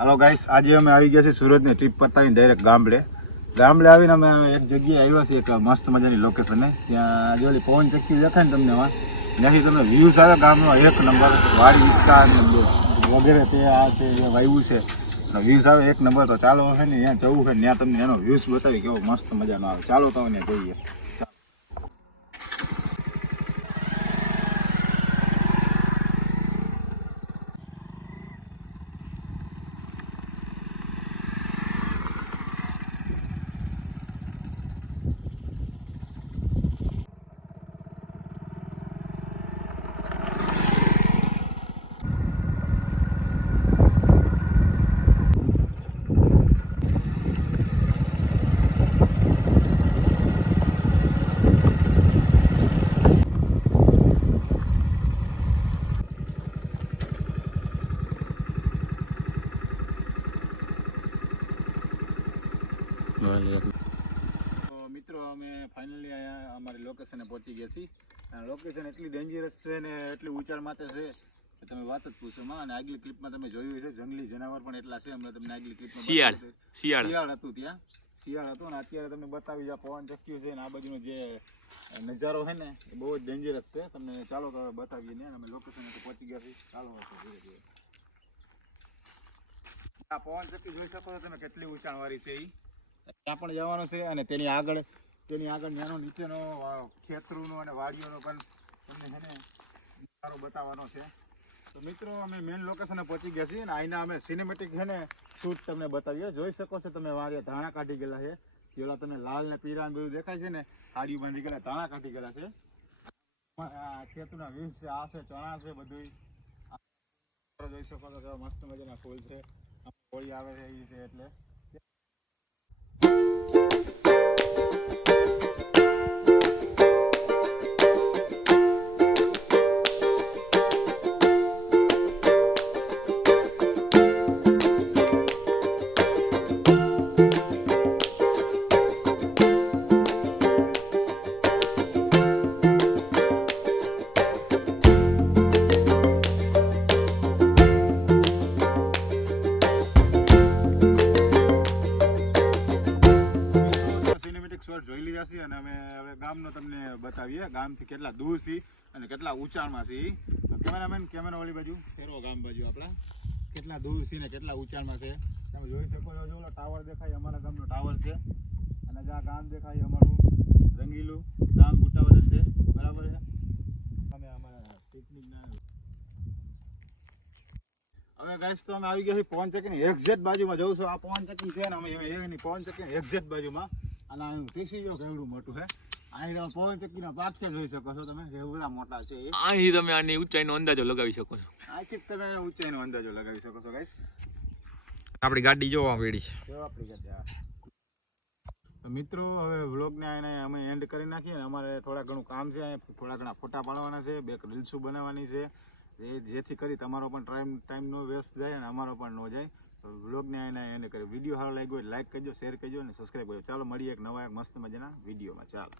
હાલો guys આજે અમે આવી ગયા છીએ સુરતની ટ્રીપ પતાવીને ડાયરેક્ટ ગામડે. ગામડે આવીને અમે એક જગ્યાએ આવ્યા છીએ, એક મસ્ત મજાની લોકેશને ત્યાં જે ઓલી પવન ચક્કી દેખાય ને તમને ત્યાંથી તમને વ્યૂઝ આવે ગામનો, એક નંબર વાડી વિસ્તાર વગેરે તે આ તે જે વાવ્યું છે વ્યૂઝ આવે એક નંબર તો ચાલો છે ને ત્યાં જવું છે ત્યાં તમને એનો વ્યૂઝ બતાવી કેવો મસ્ત મજાનો આવે. ચાલો તો ત્યાં જઈએ. તો મિત્રો અમે ફાઇનલી અહીંયા અમારી લોકેશને પહોંચી ગયા છીએ. લોકેશન એટલી ડેન્જરસ છે ને એટલી ઊંચાણ માથે છે કે તમે વાત જ પૂછો. માં અને આગલી ક્લિપમાં તમે જોયું છે જંગલી જનાવર પણ એટલા છે. અમે તમને આગલી ક્લિપમાં શિયાળ. શિયાળ. શિયાળ હતું ત્યાં. શિયાળ હતું ને અત્યારે તમને બતાવી જ્યાં પવન ચક્યું છે ને આ બાજુનો જે નજારો છે ને એ બહુ જ ડેન્જરસ છે. તમને ચાલો તો હવે બતાવીએ ને. અમે લોકેશન પહોંચી ગયા છીએ. ચાલો હશે ધીરે ધીરે. આ પવન ચક્કી જોઈ શકો છો તમે કેટલી ઊંચાણવાળી છે ઈ. ત્યાં પણ જવાનું છે અને તેની આગળ તેની આગળ નાનો નીચેનો ખેતરોનો અને વાડીઓનો પણ તમને છે ને સારો બતાવવાનો છે. તો મિત્રો, અમે મેઇન લોકેશને પહોંચી ગયા છીએ અને અહીંના અમે સિનેમેટિક છે ને શૂટ તમને બતાવીએ. જોઈ શકો છો તમે વાડીએ ધાણા કાઢી ગયેલા છે. પેલા તમે લાલ ને ને બધું દેખાય છે ને હાડી બાંધી ગયેલા, ધાણા કાઢી ગયેલા છે. ખેતરના વીસ છે, આ છે, ચણા છે બધું જોઈ શકો છો મસ્ત મજાના ફૂલ છે. હોળી આવે છે, એ છે એટલે. શોટ છીએ અને અમે હવે ગામનો તમને બતાવીએ. ગામથી કેટલા દૂર છે અને કેટલા ઊંચાણમાં છે ઈ. કેમેરામેન કેમેરા વાળી બાજુ. ફેરવો ગામ બાજુ આપણા. કેટલા દૂર છે ને કેટલા ઊંચાણમાં છે. તમે જોઈ શકો છો, જો, ટાવર દેખાય, અમારા ગામનો ટાવર છે. અને જ્યાં ગામ દેખાય, અમારું રંગીલું ગામ ગુટાવદર છે. બરાબર છે? અમે અમારા પિકનિકના હવે ગાઈસ તો અમે આવી ગયા છીએ પવન ચકીની એક્ઝેક્ટ બાજુમાં. જવું છું, આ પવન ચકી છે ને અમે એની પવન ચકીની એક્ઝેક્ટ બાજુમાં. અને આનું ટીસી જો કેવડું મોટું છે અહીં પવન ચક્કીના પાછળ જોઈ શકો છો તમે કેવડા મોટા છે અહીં તમે આની ઊંચાઈનો અંદાજો લગાવી શકો છો. આખી જ તમે ઊંચાઈનો અંદાજો લગાવી શકો છો ગાઈસ આપણી ગાડી જોવા વેડી છે. કેવા આપણી ગાડી આ. મિત્રો હવે વ્લોગને આને અમે એન્ડ કરી નાખીએ ને અમારે થોડા ઘણું કામ છે અહીંયા થોડા ઘણા ફોટા પાડવાના છે બે રીલ્સો બનાવવાની છે જે જેથી કરી તમારો પણ ટાઈમ ટાઈમ નો વેસ્ટ જાય અને અમારો પણ ન જાય. વ્લોગને એના એને કર્યો વીડિયો સારો લાગ્યો હોય લાઈક કરજો શેર કરજો અને સબસ્ક્રાઈબ કરજો. ચાલો, મળીએ એક નવા, એક મસ્ત મજાના વિડીયોમાં ચાલો.